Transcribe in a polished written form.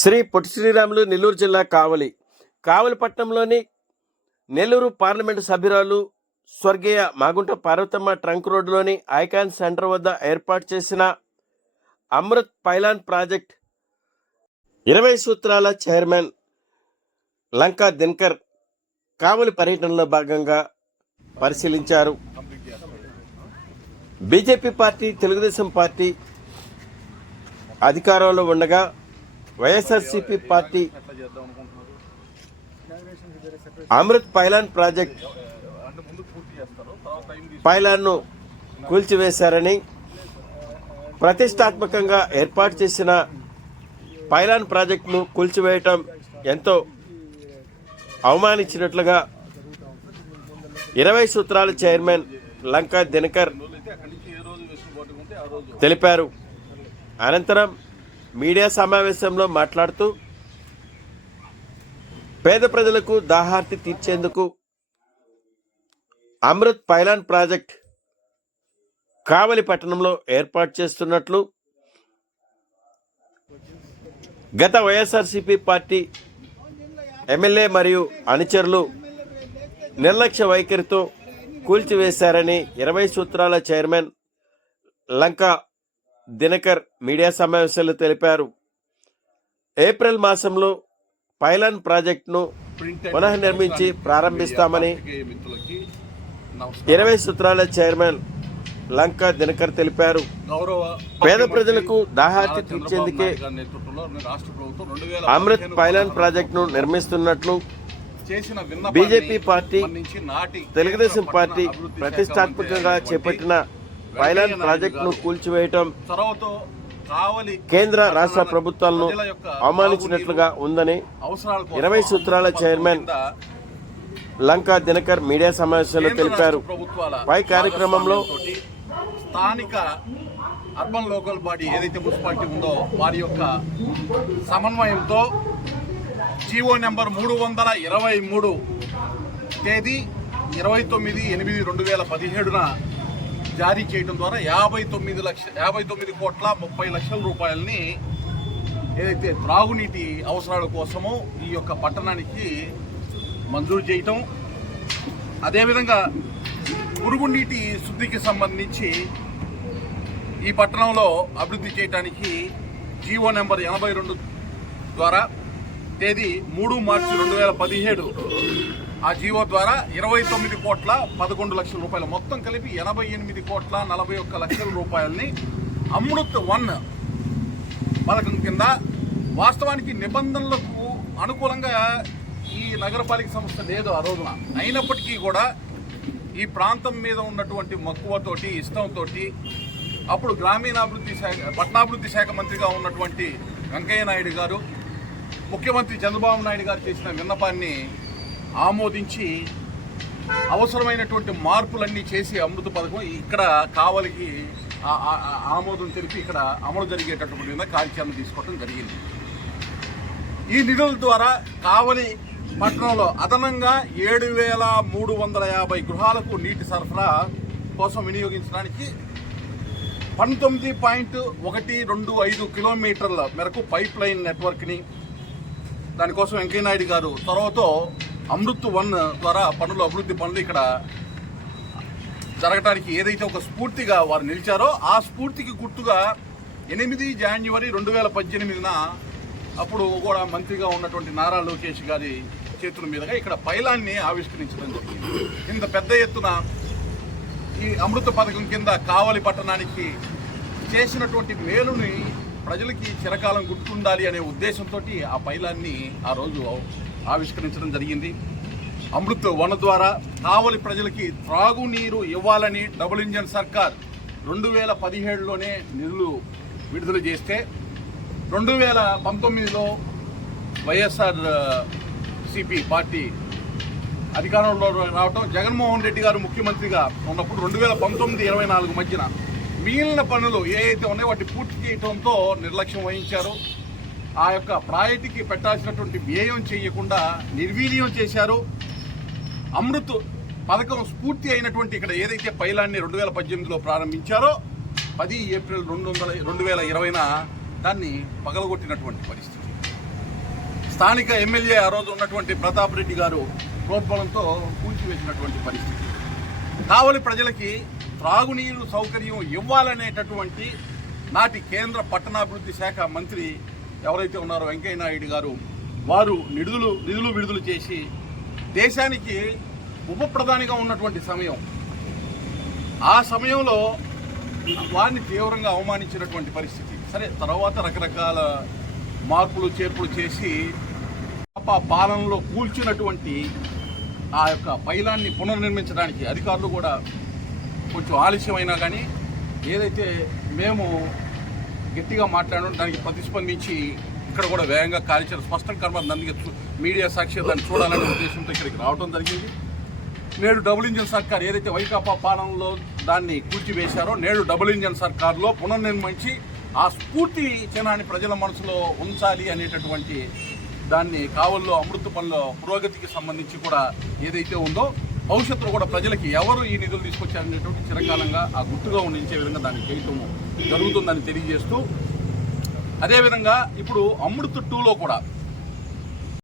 శ్రీ పొట్టి శ్రీరాములు నెల్లూరు జిల్లా కావలి పట్టణంలోని నెల్లూరు పార్లమెంటు సభ్యురాలు స్వర్గీయ మాగుంట పార్వతమ్మ ట్రంక్ రోడ్డులోని ఐకాన్ సెంటర్ వద్ద ఏర్పాటు చేసిన అమృత్ పైలాన్ ప్రాజెక్ట్ 20 సూత్రాల చైర్మన్ లంకా దినకర్ కావలి పర్యటనలో భాగంగా పరిశీలించారు. బీజేపీ పార్టీ, తెలుగుదేశం పార్టీ అధికారంలో ఉండగా YSRCP party Amrit pylon project పైలాన్ను కూల్చివేశారని, ప్రతిష్టాత్మకంగా ఏర్పాటు చేసిన పైలాన్ ప్రాజెక్టును కూల్చివేయటం ఎంతో అవమానించినట్లుగా 20 సూత్రాల చైర్మన్ లంకా దినకర్ తెలిపారు. అనంతరం మీడియా సమావేశంలో మాట్లాడుతూ పేద ప్రజలకు దాహార్తి తీర్చేందుకు అమృత్ పైలాన్ ప్రాజెక్ట్ కావలి పట్టణంలో ఏర్పాటు చేస్తున్నట్లు, గత వైఎస్ఆర్సీపీ పార్టీ ఎమ్మెల్యే మరియు అనుచరులు నిర్లక్ష్య వైఖరితో కూల్చివేశారని 20 సూత్రాల చైర్మన్ లంకా దినకర్ మీడియా సమావేశంలో తెలిపారు. ఏప్రిల్ మాసంలో పైలాన్ ప్రాజెక్టును పునఃనిర్మించి ప్రారంభిస్తామని 20 సూత్రాల చైర్మన్ లంకా దినకర్ తెలిపారు. పేద ప్రజలకు దాహార్తి తీర్చేందుకే అమృత్ పైలాన్ ప్రాజెక్టును నిర్మిస్తున్నట్లు బీజేపీ పార్టీ, తెలుగుదేశం పార్టీ ప్రతిష్టాత్మకంగా చేపట్టిన పైలాన్ ప్రాజెక్టును కూల్చివేయటం కేంద్ర రాష్ట్ర ప్రభుత్వాలను అవమానించినట్లుగా ఉందని 20 సూత్రాల చైర్మన్ లంకా దినకర్ మీడియా సమావేశంలో తెలిపారు. పై కార్యక్రమంలో స్థానిక అర్బన్ లోకల్ బాడీ ఏదైతే మున్సిపాలిటీ ఉందో వారి యొక్క సమన్వయంతో జీవో నెంబర్ 323 తేదీ 29/8/2017 జారీ చేయడం ద్వారా 59,30,00,000 రూపాయలని ఏదైతే త్రాగునీటి అవసరాల కోసమో ఈ యొక్క పట్టణానికి మంజూరు చేయటం, అదేవిధంగా మురుగునీటి శుద్ధికి సంబంధించి ఈ పట్టణంలో అభివృద్ధి చేయడానికి జీవో నెంబర్ 82 ద్వారా తేదీ 3 మార్చి 2017 ఆ జీవో ద్వారా 29,11,00,000 రూపాయలు, మొత్తం కలిపి 88,41,00,000 రూపాయలని అమృత్ 1 పథకం కింద, వాస్తవానికి నిబంధనలకు అనుకూలంగా ఈ నగరపాలిక సంస్థ లేదు ఆ రోజున, అయినప్పటికీ కూడా ఈ ప్రాంతం మీద ఉన్నటువంటి మక్కువతోటి, ఇష్టంతో అప్పుడు గ్రామీణాభివృద్ధి శాఖ, పట్టణాభివృద్ధి శాఖ మంత్రిగా ఉన్నటువంటి వెంకయ్య నాయుడు గారు, ముఖ్యమంత్రి చంద్రబాబు నాయుడు గారు చేసిన విన్నపాన్ని ఆమోదించి అవసరమైనటువంటి మార్పులన్నీ చేసి అమృత పథకం ఇక్కడ కావలికి ఆమోదం తెలిపి ఇక్కడ అమలు జరిగేటటువంటి కార్యక్రమం తీసుకోవడం జరిగింది. ఈ నిధుల ద్వారా కావలి పట్టణంలో అదనంగా 7,350 గృహాలకు నీటి సరఫరా కోసం వినియోగించడానికి 19.125 కిలోమీటర్ల మేరకు పైప్ లైన్ నెట్వర్క్ని, దానికోసం వెంకయ్యనాయుడు గారు తర్వాత అమృత్ 1 ద్వారా అభివృద్ధి పనులు ఇక్కడ జరగడానికి ఏదైతే ఒక స్ఫూర్తిగా వారు నిలిచారో ఆ స్ఫూర్తికి గుర్తుగా 8 జనవరి 2018 అప్పుడు కూడా మంత్రిగా ఉన్నటువంటి నారా లోకేష్ గారి చేతుల మీదుగా ఇక్కడ పైలాన్ని ఆవిష్కరించడం జరిగింది. ఇంత పెద్ద ఎత్తున ఈ అమృత పథకం కింద కావలి పట్టణానికి చేసినటువంటి మేలుని ప్రజలకి చిరకాలం గుర్తుండాలి అనే ఉద్దేశంతో ఆ పైలాన్ని ఆ రోజు ఆవిష్కరించడం జరిగింది. అమృత్ 1 ద్వారా కావలి ప్రజలకి త్రాగునీరు ఇవ్వాలని డబుల్ ఇంజన్ సర్కార్ 2017లోనే నిధులు విడుదల చేస్తే 2019లో వైఎస్ఆర్ సిపి పార్టీ అధికారంలో రావటం, జగన్మోహన్ రెడ్డి గారు ముఖ్యమంత్రిగా ఉన్నప్పుడు 2019-24 మధ్యన మిగిలిన పనులు ఏవైతే ఉన్నాయో వాటి పూర్తి చేయడంతో నిర్లక్ష్యం వహించారు. ఆ యొక్క ప్రాజెక్టుకి పెట్టాల్సినటువంటి వ్యయం చేయకుండా నిర్వీర్యం చేశారు. అమృత్ పథకం స్ఫూర్తి అయినటువంటి ఇక్కడ ఏదైతే పైలాన్ని 2018లో ప్రారంభించారో 10 ఏప్రిల్ 2020 దాన్ని పగలగొట్టినటువంటి పరిస్థితి. స్థానిక ఎమ్మెల్యే ఆ రోజు ఉన్నటువంటి ప్రతాప్ రెడ్డి గారు ప్రోద్బలంతో కూల్చివేసినటువంటి పరిస్థితి. కావలి ప్రజలకి త్రాగునీరు సౌకర్యం ఇవ్వాలనేటటువంటి నాటి కేంద్ర పట్టణాభివృద్ధి శాఖ మంత్రి ఎవరైతే ఉన్నారో వెంకయ్య నాయుడు గారు వారు నిధులు విడుదల చేసి దేశానికి ఉప ప్రధానిగా ఉన్నటువంటి సమయం, ఆ సమయంలో వారిని తీవ్రంగా అవమానించినటువంటి పరిస్థితి. సరే, తర్వాత రకరకాల మార్పులు చేర్పులు చేసి పాలనలో కూల్చినటువంటి ఆ యొక్క పైలాన్ని పునర్నిర్మించడానికి అధికారులు కూడా కొంచెం ఆలస్యమైనా కానీ ఏదైతే మేము గట్టిగా మాట్లాడడం దానికి ప్రతిస్పందించి ఇక్కడ కూడా వేగంగా కార్యాచరణ స్పష్టం కనబడింది. మీడియా సాక్షి దాన్ని చూడాలనే ఉద్దేశంతో ఇక్కడికి రావడం జరిగింది. నేడు డబుల్ ఇంజన్ సర్కార్ ఏదైతే వైకాపా పాలనలో దాన్ని కూల్చివేశారో నేడు డబుల్ ఇంజన్ సర్కార్లో పునర్నిర్మించి ఆ స్ఫూర్తి చిహ్నాన్ని ప్రజల మనసులో ఉంచాలి అనేటటువంటి దాన్ని కావల్లో అమృత పనుల పురోగతికి సంబంధించి కూడా ఏదైతే ఉందో భవిష్యత్తులో కూడా ప్రజలకి ఎవరు ఈ నిధులు తీసుకొచ్చారనేటువంటి చిరకాలంగా ఆ గుర్తుగా ఉండించే విధంగా దాన్ని చేయటం జరుగుతుందని తెలియజేస్తూ, అదేవిధంగా ఇప్పుడు అమృత 2లో కూడా